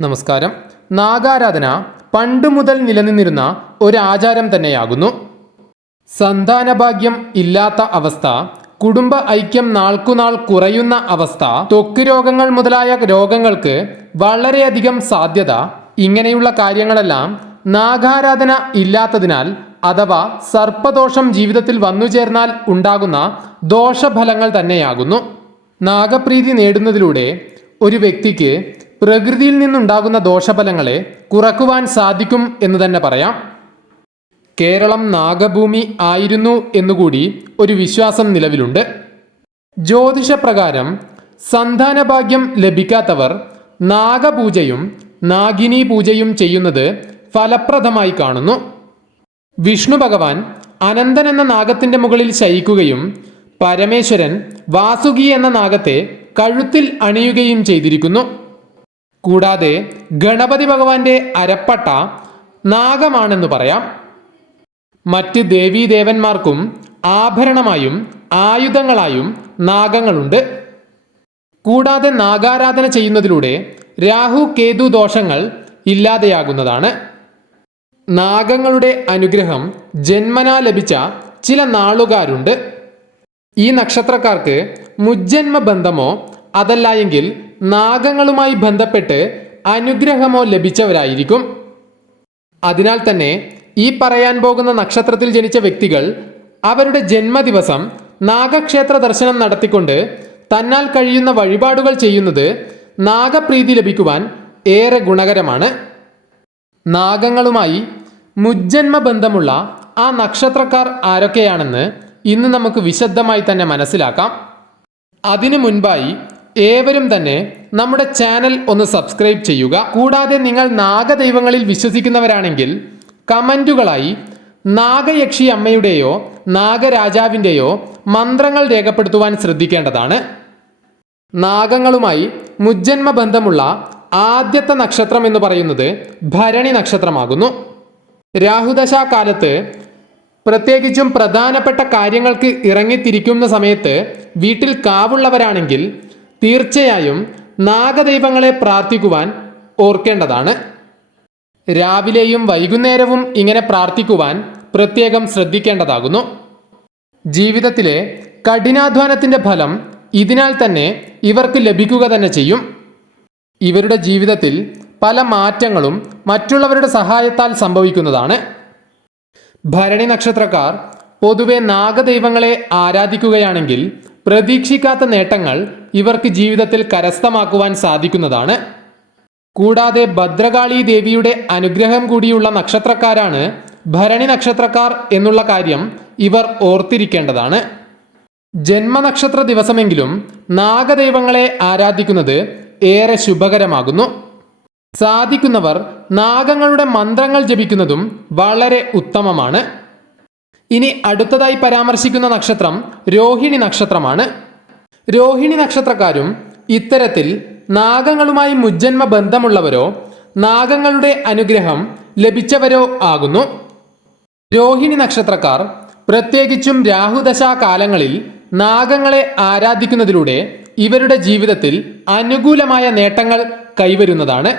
നമസ്കാരം. നാഗാരാധന പണ്ട് മുതൽ നിലനിന്നിരുന്ന ഒരു ആചാരം തന്നെയാകുന്നു. സന്താനഭാഗ്യം ഇല്ലാത്ത അവസ്ഥ കുടുംബ ഐക്യം നാൾക്കുനാൾ കുറയുന്ന അവസ്ഥ ത്വക്ക് രോഗങ്ങൾ മുതലായ രോഗങ്ങൾക്ക് വളരെയധികം സാധ്യത ഇങ്ങനെയുള്ള കാര്യങ്ങളെല്ലാം നാഗാരാധന ഇല്ലാത്തതിനാൽ അഥവാ സർപ്പദോഷം ജീവിതത്തിൽ വന്നു ചേർന്നാൽ ഉണ്ടാകുന്ന ദോഷഫലങ്ങൾ തന്നെയാകുന്നു. നാഗപ്രീതി നേടുന്നതിലൂടെ ഒരു വ്യക്തിക്ക് പ്രകൃതിയിൽ നിന്നുണ്ടാകുന്ന ദോഷഫലങ്ങളെ കുറക്കുവാൻ സാധിക്കും എന്ന് തന്നെ പറയാം. കേരളം നാഗഭൂമി ആയിരുന്നു എന്നുകൂടി ഒരു വിശ്വാസം നിലവിലുണ്ട്. ജ്യോതിഷപ്രകാരം സന്താനഭാഗ്യം ലഭിക്കാത്തവർ നാഗപൂജയും നാഗിനി പൂജയും ചെയ്യുന്നത് ഫലപ്രദമായി കാണുന്നു. വിഷ്ണു ഭഗവാൻ അനന്തൻ എന്ന നാഗത്തിന്റെ മുകളിൽ ശയിക്കുകയും പരമേശ്വരൻ വാസുകി എന്ന നാഗത്തെ കഴുത്തിൽ അണിയുകയും ചെയ്തിരിക്കുന്നു. കൂടാതെ ഗണപതി ഭഗവാന്റെ അരപ്പട്ട നാഗമാണെന്ന് പറയാം. മറ്റ് ദേവീദേവന്മാർക്കും ആഭരണമായും ആയുധങ്ങളായും നാഗങ്ങളുണ്ട്. കൂടാതെ നാഗാരാധന ചെയ്യുന്നതിലൂടെ രാഹു കേതു ദോഷങ്ങൾ ഇല്ലാതെയാകുന്നതാണ്. നാഗങ്ങളുടെ അനുഗ്രഹം ജന്മനാ ലഭിച്ച ചില നാളുകാരുണ്ട്. ഈ നക്ഷത്രക്കാർക്ക് മുജ്ജന്മ ബന്ധമോ അതല്ല എങ്കിൽ നാഗങ്ങളുമായി ബന്ധപ്പെട്ട് അനുഗ്രഹമോ ലഭിച്ചവരായിരിക്കും. അതിനാൽ തന്നെ ഈ പറയാൻ പോകുന്ന നക്ഷത്രത്തിൽ ജനിച്ച വ്യക്തികൾ അവരുടെ ജന്മദിവസം നാഗക്ഷേത്ര ദർശനം നടത്തിക്കൊണ്ട് തന്നാൽ കഴിയുന്ന വഴിപാടുകൾ ചെയ്യുന്നത് നാഗപ്രീതി ലഭിക്കുവാൻ ഏറെ ഗുണകരമാണ്. നാഗങ്ങളുമായി മുജ്ജന്മ ബന്ധമുള്ള ആ നക്ഷത്രക്കാർ ആരൊക്കെയാണെന്ന് ഇന്ന് നമുക്ക് വിശദമായി തന്നെ മനസ്സിലാക്കാം. അതിനു മുൻപായി ഏവരും തന്നെ നമ്മുടെ ചാനൽ ഒന്ന് സബ്സ്ക്രൈബ് ചെയ്യുക. കൂടാതെ നിങ്ങൾ നാഗദൈവങ്ങളിൽ വിശ്വസിക്കുന്നവരാണെങ്കിൽ കമന്റുകളായി നാഗയക്ഷി അമ്മയുടെയോ നാഗരാജാവിന്റെയോ മന്ത്രങ്ങൾ രേഖപ്പെടുത്തുവാൻ ശ്രദ്ധിക്കേണ്ടതാണ്. നാഗങ്ങളുമായി മുജ്ജന്മ ബന്ധമുള്ള ആദ്യത്തെ നക്ഷത്രം എന്ന് പറയുന്നത് ഭരണി നക്ഷത്രമാകുന്നു. രാഹുദശാകാലത്ത് പ്രത്യേകിച്ചും പ്രധാനപ്പെട്ട കാര്യങ്ങൾക്ക് ഇറങ്ങിത്തിരിക്കുന്ന സമയത്ത് വീട്ടിൽ കാവുള്ളവരാണെങ്കിൽ തീർച്ചയായും നാഗദൈവങ്ങളെ പ്രാർത്ഥിക്കുവാൻ ഓർക്കേണ്ടതാണ്. രാവിലെയും വൈകുന്നേരവും ഇങ്ങനെ പ്രാർത്ഥിക്കുവാൻ പ്രത്യേകം ശ്രദ്ധിക്കേണ്ടതാകുന്നു. ജീവിതത്തിലെ കഠിനാധ്വാനത്തിന്റെ ഫലം ഇതിനാൽ തന്നെ ഇവർക്ക് ലഭിക്കുക തന്നെ ചെയ്യും. ഇവരുടെ ജീവിതത്തിൽ പല മാറ്റങ്ങളും മറ്റുള്ളവരുടെ സഹായത്താൽ സംഭവിക്കുന്നതാണ്. ഭരണി നക്ഷത്രക്കാർ പൊതുവെ നാഗദൈവങ്ങളെ ആരാധിക്കുകയാണെങ്കിൽ പ്രതീക്ഷിക്കാത്ത നേട്ടങ്ങൾ ഇവർക്ക് ജീവിതത്തിൽ കരസ്ഥമാക്കുവാൻ സാധിക്കുന്നതാണ്. കൂടാതെ ഭദ്രകാളി ദേവിയുടെ അനുഗ്രഹം കൂടിയുള്ള നക്ഷത്രക്കാരാണ് ഭരണി നക്ഷത്രക്കാർ എന്നുള്ള കാര്യം ഇവർ ഓർത്തിരിക്കേണ്ടതാണ്. ജന്മനക്ഷത്ര ദിവസമെങ്കിലും നാഗദൈവങ്ങളെ ആരാധിക്കുന്നത് ഏറെ ശുഭകരമാകുന്നു. സാധിക്കുന്നവർ നാഗങ്ങളുടെ മന്ത്രങ്ങൾ ജപിക്കുന്നതും വളരെ ഉത്തമമാണ്. ഇനി അടുത്തതായി പരാമർശിക്കുന്ന നക്ഷത്രം രോഹിണി നക്ഷത്രമാണ്. രോഹിണി നക്ഷത്രക്കാരും ഇത്തരത്തിൽ നാഗങ്ങളുമായി മുജ്ജന്മ ബന്ധമുള്ളവരോ നാഗങ്ങളുടെ അനുഗ്രഹം ലഭിച്ചവരോ ആകുന്നു. രോഹിണി നക്ഷത്രക്കാർ പ്രത്യേകിച്ചും രാഹുദശാ കാലങ്ങളിൽ നാഗങ്ങളെ ആരാധിക്കുന്നതിലൂടെ ഇവരുടെ ജീവിതത്തിൽ അനുകൂലമായ നേട്ടങ്ങൾ കൈവരുന്നതാണ്.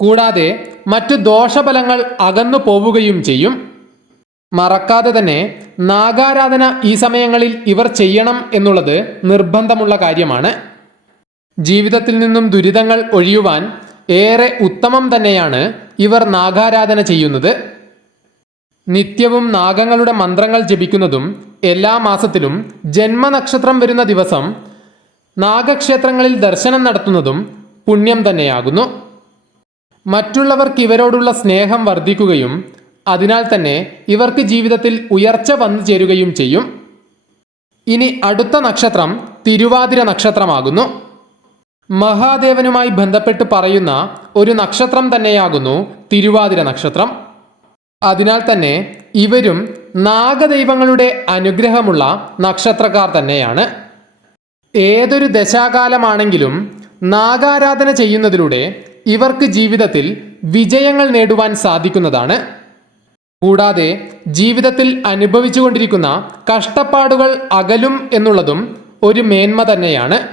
കൂടാതെ മറ്റു ദോഷഫലങ്ങൾ അകന്നു പോവുകയും ചെയ്യും. മറക്കാതെ തന്നെ നാഗാരാധന ഈ സമയങ്ങളിൽ ഇവർ ചെയ്യണം എന്നുള്ളത് നിർബന്ധമുള്ള കാര്യമാണ്. ജീവിതത്തിൽ നിന്നും ദുരിതങ്ങൾ ഒഴിയുവാൻ ഏറെ ഉത്തമം തന്നെയാണ് ഇവർ നാഗാരാധന ചെയ്യുന്നത്. നിത്യവും നാഗങ്ങളുടെ മന്ത്രങ്ങൾ ജപിക്കുന്നതും എല്ലാ മാസത്തിലും ജന്മനക്ഷത്രം വരുന്ന ദിവസം നാഗക്ഷേത്രങ്ങളിൽ ദർശനം നടത്തുന്നതും പുണ്യം തന്നെയാകുന്നു. മറ്റുള്ളവർക്ക് ഇവരോടുള്ള സ്നേഹം വർദ്ധിക്കുകയും അതിനാൽ തന്നെ ഇവർക്ക് ജീവിതത്തിൽ ഉയർച്ച വന്നു ചേരുകയും ചെയ്യും. ഇനി അടുത്ത നക്ഷത്രം തിരുവാതിര നക്ഷത്രമാകുന്നു. മഹാദേവനുമായി ബന്ധപ്പെട്ട് പറയുന്ന ഒരു നക്ഷത്രം തന്നെയാകുന്നു തിരുവാതിര നക്ഷത്രം. അതിനാൽ തന്നെ ഇവരും നാഗദൈവങ്ങളുടെ അനുഗ്രഹമുള്ള നക്ഷത്രക്കാർ തന്നെയാണ്. ഏതൊരു ദശാകാലമാണെങ്കിലും നാഗാരാധന ചെയ്യുന്നതിലൂടെ ഇവർക്ക് ജീവിതത്തിൽ വിജയങ്ങൾ നേടുവാൻ സാധിക്കുന്നതാണ്. കൂടാതെ ജീവിതത്തിൽ അനുഭവിച്ചുകൊണ്ടിരിക്കുന്ന കഷ്ടപ്പാടുകൾ അകലും എന്നുള്ളതും ഒരു മേന്മ തന്നെയാണ്.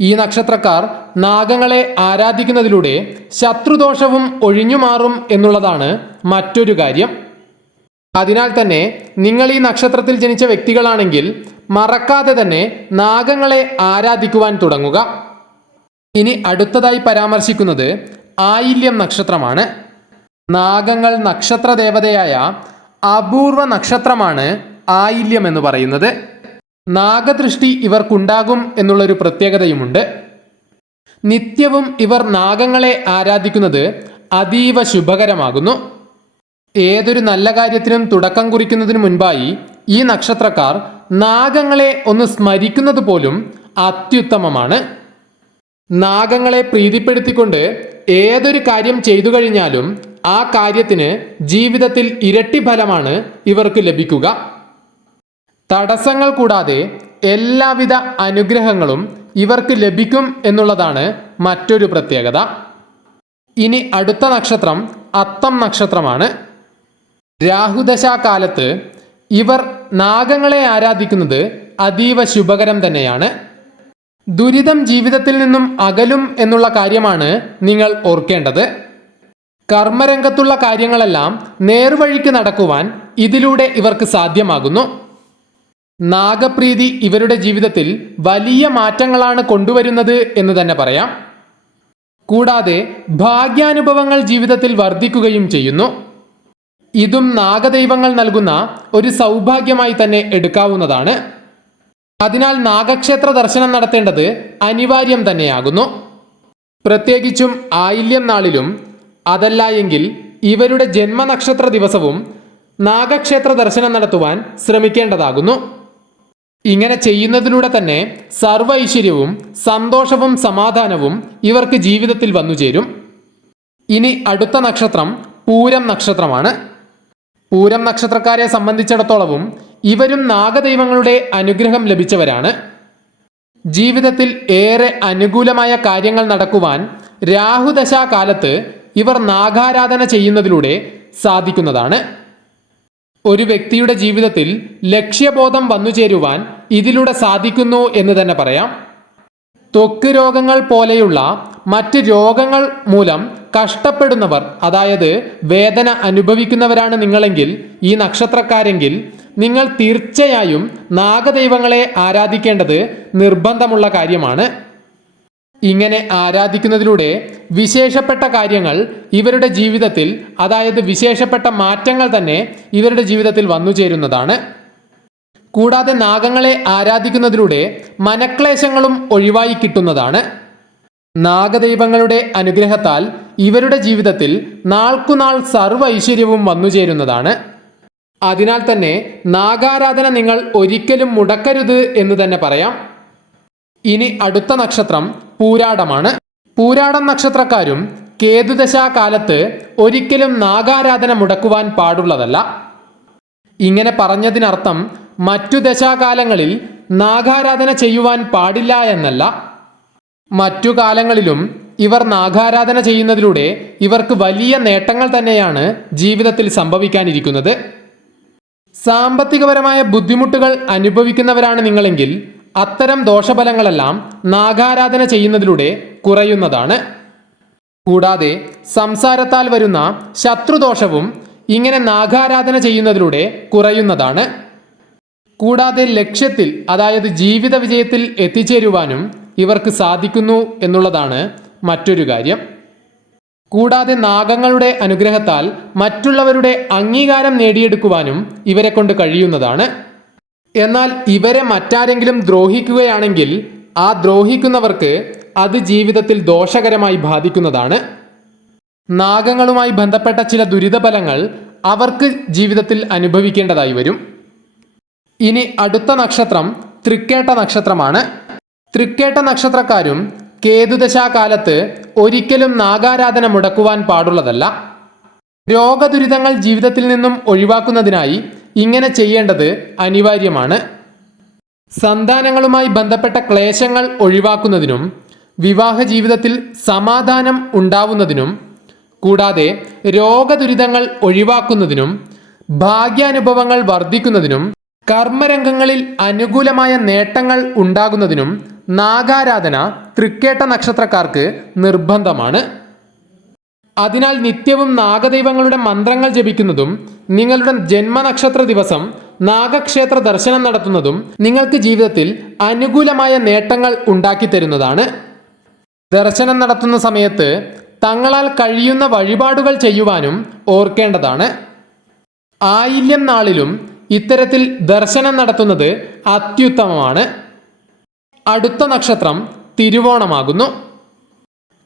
ഈ നക്ഷത്രക്കാർ നാഗങ്ങളെ ആരാധിക്കുന്നതിലൂടെ ശത്രുദോഷവും ഒഴിഞ്ഞുമാറും എന്നുള്ളതാണ് മറ്റൊരു കാര്യം. അതിനാൽ തന്നെ നിങ്ങൾ ഈ നക്ഷത്രത്തിൽ ജനിച്ച വ്യക്തികളാണെങ്കിൽ മറക്കാതെ തന്നെ നാഗങ്ങളെ ആരാധിക്കുവാൻ തുടങ്ങുക. ഇനി അടുത്തതായി പരാമർശിക്കുന്നത് ആയില്യം നക്ഷത്രമാണ്. നാഗങ്ങൾ നക്ഷത്ര ദേവതയായ അപൂർവ നക്ഷത്രമാണ് ആയില്യം എന്ന് പറയുന്നത്. നാഗദൃഷ്ടി ഇവർക്കുണ്ടാകും എന്നുള്ളൊരു പ്രത്യേകതയുമുണ്ട്. നിത്യവും ഇവർ നാഗങ്ങളെ ആരാധിക്കുന്നത് അതീവ ശുഭകരമാകുന്നു. ഏതൊരു നല്ല കാര്യത്തിനും തുടക്കം കുറിക്കുന്നതിന് മുൻപായി ഈ നക്ഷത്രക്കാർ നാഗങ്ങളെ ഒന്ന് സ്മരിക്കുന്നത് പോലും അത്യുത്തമമാണ്. നാഗങ്ങളെ പ്രീതിപ്പെടുത്തിക്കൊണ്ട് ഏതൊരു കാര്യം ചെയ്തു കഴിഞ്ഞാലും ആ കാര്യത്തിന് ജീവിതത്തിൽ ഇരട്ടി ഫലമാണ് ഇവർക്ക് ലഭിക്കുക. തടസ്സങ്ങൾ കൂടാതെ എല്ലാവിധ അനുഗ്രഹങ്ങളും ഇവർക്ക് ലഭിക്കും എന്നുള്ളതാണ് മറ്റൊരു പ്രത്യേകത. ഇനി അടുത്ത നക്ഷത്രം അത്തം നക്ഷത്രമാണ്. രാഹുദശാകാലത്ത് ഇവർ നാഗങ്ങളെ ആരാധിക്കുന്നത് അതീവ ശുഭകരം തന്നെയാണ്. ദുരിതം ജീവിതത്തിൽ നിന്നും അകലും എന്നുള്ള കാര്യമാണ് നിങ്ങൾ ഓർക്കേണ്ടത്. കർമ്മരംഗത്തുള്ള കാര്യങ്ങളെല്ലാം നേർവഴിക്ക് നടക്കുവാൻ ഇതിലൂടെ ഇവർക്ക് സാധ്യമാകുന്നു. നാഗപ്രീതി ഇവരുടെ ജീവിതത്തിൽ വലിയ മാറ്റങ്ങളാണ് കൊണ്ടുവരുന്നത് എന്ന് തന്നെ പറയാം. കൂടാതെ ഭാഗ്യാനുഭവങ്ങൾ ജീവിതത്തിൽ വർദ്ധിക്കുകയും ചെയ്യുന്നു. ഇതും നാഗദൈവങ്ങൾ നൽകുന്ന ഒരു സൗഭാഗ്യമായി തന്നെ എടുക്കാവുന്നതാണ്. അതിനാൽ നാഗക്ഷേത്ര ദർശനം നടത്തേണ്ടത് അനിവാര്യം തന്നെയാകുന്നു. പ്രത്യേകിച്ചും ആയില്യം നാളിലും അതല്ല എങ്കിൽ ഇവരുടെ ജന്മനക്ഷത്ര ദിവസവും നാഗക്ഷേത്ര ദർശനം നടത്തുവാൻ ശ്രമിക്കേണ്ടതാകുന്നു. ഇങ്ങനെ ചെയ്യുന്നതിലൂടെ തന്നെ സർവ ഐശ്വര്യവും സന്തോഷവും സമാധാനവും ഇവർക്ക് ജീവിതത്തിൽ വന്നു ചേരും. ഇനി അടുത്ത നക്ഷത്രം പൂരം നക്ഷത്രമാണ്. പൂരം നക്ഷത്രക്കാരെ സംബന്ധിച്ചിടത്തോളവും ഇവരും നാഗദൈവങ്ങളുടെ അനുഗ്രഹം ലഭിച്ചവരാണ്. ജീവിതത്തിൽ ഏറെ അനുകൂലമായ കാര്യങ്ങൾ നടക്കുവാൻ രാഹുദശാകാലത്ത് ഇവർ നാഗാരാധന ചെയ്യുന്നതിലൂടെ സാധിക്കുന്നതാണ്. ഒരു വ്യക്തിയുടെ ജീവിതത്തിൽ ലക്ഷ്യബോധം വന്നു ചേരുവാൻ ഇതിലൂടെ സാധിക്കുന്നു എന്ന് തന്നെ പറയാം. ത്വക്ക് രോഗങ്ങൾ പോലെയുള്ള മറ്റ് രോഗങ്ങൾ മൂലം കഷ്ടപ്പെടുന്നവർ അതായത് വേദന അനുഭവിക്കുന്നവരാണ് നിങ്ങളെങ്കിൽ ഈ നക്ഷത്രക്കാരെങ്കിൽ നിങ്ങൾ തീർച്ചയായും നാഗദൈവങ്ങളെ ആരാധിക്കേണ്ടത് നിർബന്ധമുള്ള കാര്യമാണ്. ഇങ്ങനെ ആരാധിക്കുന്നതിലൂടെ വിശേഷപ്പെട്ട കാര്യങ്ങൾ ഇവരുടെ ജീവിതത്തിൽ അതായത് വിശേഷപ്പെട്ട മാറ്റങ്ങൾ തന്നെ ഇവരുടെ ജീവിതത്തിൽ വന്നു ചേരുന്നതാണ്. കൂടാതെ നാഗങ്ങളെ ആരാധിക്കുന്നതിലൂടെ മനക്ലേശങ്ങളും ഒഴിവായി കിട്ടുന്നതാണ്. നാഗദൈവങ്ങളുടെ അനുഗ്രഹത്താൽ ഇവരുടെ ജീവിതത്തിൽ നാൾക്കുനാൾ സർവ ഐശ്വര്യവും വന്നു ചേരുന്നതാണ്. അതിനാൽ തന്നെ നാഗാരാധന നിങ്ങൾ ഒരിക്കലും മുടക്കരുത് എന്ന് തന്നെ പറയാം. ഇനി അടുത്ത നക്ഷത്രം പൂരാടമാണ്. പൂരാടം നക്ഷത്രക്കാരും കേതുദശാകാലത്ത് ഒരിക്കലും നാഗാരാധന മുടക്കുവാൻ പാടുള്ളതല്ല. ഇങ്ങനെ പറഞ്ഞതിനർത്ഥം മറ്റു ദശാകാലങ്ങളിൽ നാഗാരാധന ചെയ്യുവാൻ പാടില്ല എന്നല്ല. മറ്റു കാലങ്ങളിലും ഇവർ നാഗാരാധന ചെയ്യുന്നതിലൂടെ ഇവർക്ക് വലിയ നേട്ടങ്ങൾ തന്നെയാണ് ജീവിതത്തിൽ സംഭവിക്കാനിരിക്കുന്നത്. സാമ്പത്തികപരമായ ബുദ്ധിമുട്ടുകൾ അനുഭവിക്കുന്നവരാണ് നിങ്ങളെങ്കിൽ അത്തരം ദോഷഫലങ്ങളെല്ലാം നാഗാരാധന ചെയ്യുന്നതിലൂടെ കുറയുന്നതാണ്. കൂടാതെ സംസാരത്താൽ വരുന്ന ശത്രുദോഷവും ഇങ്ങനെ നാഗാരാധന ചെയ്യുന്നതിലൂടെ കുറയുന്നതാണ്. കൂടാതെ ലക്ഷ്യത്തിൽ അതായത് ജീവിത വിജയത്തിൽ എത്തിച്ചേരുവാനും ഇവർക്ക് സാധിക്കുന്നു എന്നുള്ളതാണ് മറ്റൊരു കാര്യം. കൂടാതെ നാഗങ്ങളുടെ അനുഗ്രഹത്താൽ മറ്റുള്ളവരുടെ അംഗീകാരം നേടിയെടുക്കുവാനും ഇവരെ കൊണ്ട് കഴിയുന്നതാണ്. എന്നാൽ ഇവരെ മറ്റാരെങ്കിലും ദ്രോഹിക്കുകയാണെങ്കിൽ ആ ദ്രോഹിക്കുന്നവർക്ക് അത് ജീവിതത്തിൽ ദോഷകരമായി ബാധിക്കുന്നതാണ്. നാഗങ്ങളുമായി ബന്ധപ്പെട്ട ചില ദുരിതഫലങ്ങൾ അവർക്ക് ജീവിതത്തിൽ അനുഭവിക്കേണ്ടതായി വരും. ഇനി അടുത്ത നക്ഷത്രം തൃക്കേട്ട നക്ഷത്രമാണ്. തൃക്കേട്ട നക്ഷത്രക്കാരും കേതുദശാകാലത്ത് ഒരിക്കലും നാഗാരാധന മുടക്കുവാൻ പാടുള്ളതല്ല. രോഗദുരിതങ്ങൾ ജീവിതത്തിൽ നിന്നും ഒഴിവാക്കുന്നതിനായി ഇങ്ങനെ ചെയ്യേണ്ടത് അനിവാര്യമാണ്. സന്താനങ്ങളുമായി ബന്ധപ്പെട്ട ക്ലേശങ്ങൾ ഒഴിവാക്കുന്നതിനും വിവാഹ ജീവിതത്തിൽ സമാധാനം ഉണ്ടാവുന്നതിനും കൂടാതെ രോഗദുരിതങ്ങൾ ഒഴിവാക്കുന്നതിനും ഭാഗ്യാനുഭവങ്ങൾ വർദ്ധിക്കുന്നതിനും കർമ്മരംഗങ്ങളിൽ അനുകൂലമായ നേട്ടങ്ങൾ ഉണ്ടാകുന്നതിനും നാഗാരാധന തൃക്കേട്ട നക്ഷത്രക്കാർക്ക് നിർബന്ധമാണ്. അതിനാൽ നിത്യവും നാഗദൈവങ്ങളുടെ മന്ത്രങ്ങൾ ജപിക്കുന്നതും നിങ്ങളുടെ ജന്മനക്ഷത്ര ദിവസം നാഗക്ഷേത്ര ദർശനം നടത്തുന്നതും നിങ്ങൾക്ക് ജീവിതത്തിൽ അനുകൂലമായ നേട്ടങ്ങൾ ഉണ്ടാക്കി തരുന്നതാണ്. ദർശനം നടത്തുന്ന സമയത്ത് തങ്ങളാൽ കഴിയുന്ന വഴിപാടുകൾ ചെയ്യുവാനും ഓർക്കേണ്ടതാണ്. ആയില്യം നാളിലും ഇത്തരത്തിൽ ദർശനം നടത്തുന്നത് അത്യുത്തമമാണ്. അടുത്ത നക്ഷത്രം തിരുവോണമാകുന്നു.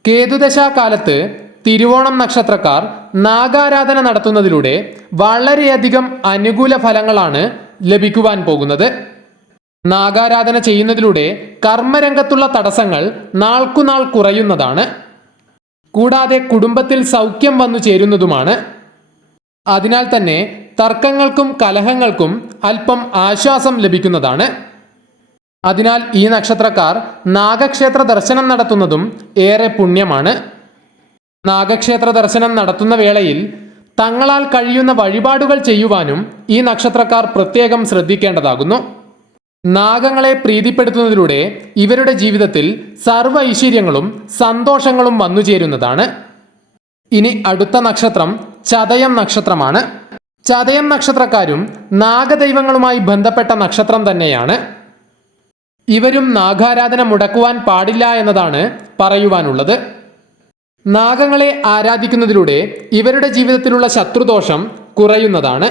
കേതുദശാകാലത്ത് തിരുവോണം നക്ഷത്രക്കാർ നാഗാരാധന നടത്തുന്നതിലൂടെ വളരെയധികം അനുകൂല ഫലങ്ങളാണ് ലഭിക്കുവാൻ പോകുന്നത്. നാഗാരാധന ചെയ്യുന്നതിലൂടെ കർമ്മരംഗത്തുള്ള തടസ്സങ്ങൾ നാൾക്കുനാൾ കുറയുന്നതാണ്. കൂടാതെ കുടുംബത്തിൽ സൗഖ്യം വന്നു ചേരുന്നതുമാണ്. അതിനാൽ തന്നെ തർക്കങ്ങൾക്കും കലഹങ്ങൾക്കും അല്പം ആശ്വാസം ലഭിക്കുന്നതാണ്. അതിനാൽ ഈ നക്ഷത്രക്കാർ നാഗക്ഷേത്ര ദർശനം നടത്തുന്നതും ഏറെ പുണ്യമാണ്. നാഗക്ഷേത്ര ദർശനം നടത്തുന്ന വേളയിൽ തങ്ങളാൽ കഴിയുന്ന വഴിപാടുകൾ ചെയ്യുവാനും ഈ നക്ഷത്രക്കാർ പ്രത്യേകം ശ്രദ്ധിക്കേണ്ടതാകുന്നു. നാഗങ്ങളെ പ്രീതിപ്പെടുത്തുന്നതിലൂടെ ഇവരുടെ ജീവിതത്തിൽ സർവ ഐശ്വര്യങ്ങളും സന്തോഷങ്ങളും വന്നു ചേരുന്നതാണ്. ഇനി അടുത്ത നക്ഷത്രം ചതയം നക്ഷത്രമാണ്. ചതയം നക്ഷത്രക്കാരും നാഗദൈവങ്ങളുമായി ബന്ധപ്പെട്ട നക്ഷത്രം തന്നെയാണ്. ഇവരും നാഗാരാധന മുടക്കുവാൻ പാടില്ല എന്നതാണ് പറയുവാനുള്ളത്. നാഗങ്ങളെ ആരാധിക്കുന്നതിലൂടെ ഇവരുടെ ജീവിതത്തിലുള്ള ശത്രുദോഷം കുറയുന്നതാണ്.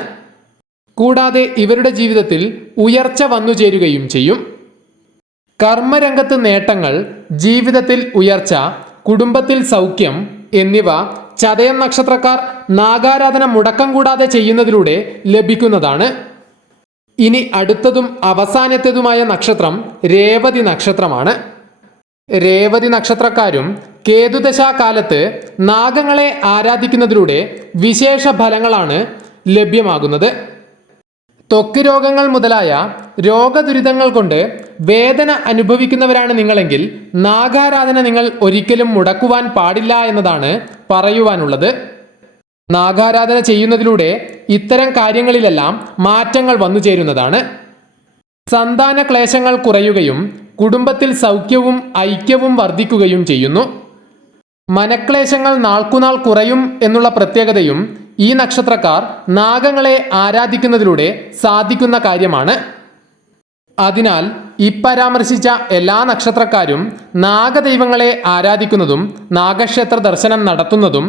കൂടാതെ ഇവരുടെ ജീവിതത്തിൽ ഉയർച്ച വന്നു ചേരുകയും ചെയ്യും. കർമ്മരംഗത്ത് നേട്ടങ്ങൾ ജീവിതത്തിൽ ഉയർച്ച കുടുംബത്തിൽ സൗഖ്യം എന്നിവ ചതയം നക്ഷത്രക്കാർ നാഗാരാധന മുടക്കം കൂടാതെ ചെയ്യുന്നതിലൂടെ ലഭിക്കുന്നതാണ്. ഇനി അടുത്തതും അവസാനത്തേതുമായ നക്ഷത്രം രേവതി നക്ഷത്രമാണ്. രേവതി നക്ഷത്രക്കാരും കേതുദശാകാലത്ത് നാഗങ്ങളെ ആരാധിക്കുന്നതിലൂടെ വിശേഷ ഫലങ്ങളാണ് ലഭ്യമാകുന്നത്. ത്വക്ക് രോഗങ്ങൾ മുതലായ രോഗദുരിതങ്ങൾ കൊണ്ട് വേദന അനുഭവിക്കുന്നവരാണ് നിങ്ങളെങ്കിൽ നാഗാരാധന നിങ്ങൾ ഒരിക്കലും മുടക്കുവാൻ പാടില്ല എന്നതാണ് പറയുവാനുള്ളത്. നാഗാരാധന ചെയ്യുന്നതിലൂടെ ഇത്തരം കാര്യങ്ങളിലെല്ലാം മാറ്റങ്ങൾ വന്നു ചേരുന്നതാണ്. സന്താന ക്ലേശങ്ങൾ കുറയുകയും കുടുംബത്തിൽ സൗഖ്യവും ഐക്യവും വർദ്ധിക്കുകയും ചെയ്യുന്നു. മനക്ലേശങ്ങൾ നാൾക്കുനാൾ കുറയും എന്നുള്ള പ്രത്യേകതയും ഈ നക്ഷത്രക്കാർ നാഗങ്ങളെ ആരാധിക്കുന്നതിലൂടെ സാധിക്കുന്ന കാര്യമാണ്. അതിനാൽ ഇപ്പരാമർശിച്ച എല്ലാ നക്ഷത്രക്കാരും നാഗദൈവങ്ങളെ ആരാധിക്കുന്നതും നാഗക്ഷേത്ര ദർശനം നടത്തുന്നതും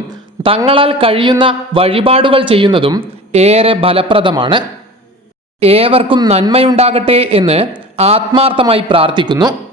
തങ്ങളാൽ കഴിയുന്ന വഴിപാടുകൾ ചെയ്യുന്നതും ഏറെ ഫലപ്രദമാണ്. ഏവർക്കും നന്മയുണ്ടാകട്ടെ എന്ന് ആത്മാർത്ഥമായി പ്രാർത്ഥിക്കുന്നു.